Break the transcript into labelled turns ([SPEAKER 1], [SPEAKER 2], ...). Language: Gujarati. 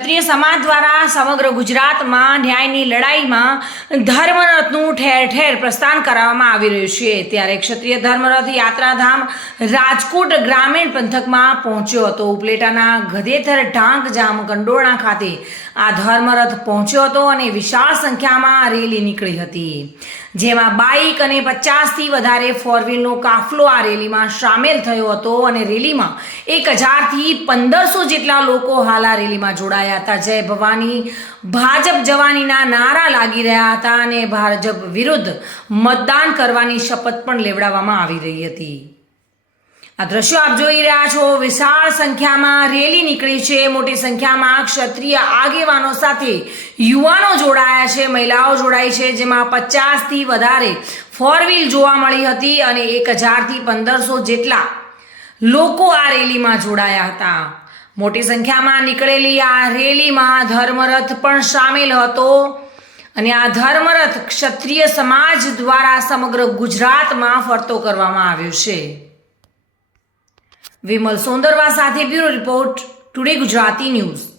[SPEAKER 1] ક્ષત્રિય સમાજ દ્વારા સમગ્ર ગુજરાતમાં ન્યાયની લડાઈમાં ધર્મરથનું ઠેર ઠેર પ્રસ્થાન કરાવવામાં આવી રહ્યું છે. ત્યારે ક્ષત્રિય ધર્મરથ યાત્રાધામ રાજકોટ ગ્રામીણ પંથકમાં પહોંચ્યો હતો. ઉપલેટાના ગધેથર ઢાંક જામ કંડોરણા ખાતે આ ધર્મરથ પહોંચ્યો હતો અને વિશાળ સંખ્યામાં રેલી નીકળી હતી. જેમાં બાઇક અને પચાસથી વધારે ફોર વ્હીલનો કાફલો આ રેલીમાં સામેલ થયો હતો અને રેલીમાં એક હજારથી પંદરસો જેટલા લોકો હાલ આ રેલીમાં જોડાયા હતા. જય ભવાની. ભાજપ જવાનીના નારા લાગી રહ્યા હતા અને ભાજપ વિરુદ્ધ મતદાન કરવાની શપથ પણ લેવડાવવામાં આવી રહી હતી. આ દ્રશ્યો આપ જોઈ રહ્યા છો. વિશાળ સંખ્યામાં રેલી નીકળી છે. મોટી સંખ્યામાં ક્ષત્રિય આગેવાનો સાથે યુવાનો જોડાયા છે. મહિલાઓ જોડાઈ છે, જેમાં પચાસથી વધારે ફોર વ્હીલ જોવા મળી હતી અને એક હજારથી પંદરસો જેટલા લોકો આ રેલીમાં જોડાયા હતા. મોટી સંખ્યામાં નીકળેલી આ રેલીમાં ધર્મરથ પણ સામેલ હતો અને આ ધર્મરથ ક્ષત્રિય સમાજ દ્વારા સમગ્ર ગુજરાતમાં ફરતો કરવામાં આવ્યો છે. વિમલ સોંદરવા સાથે bureau report, today Gujarati news.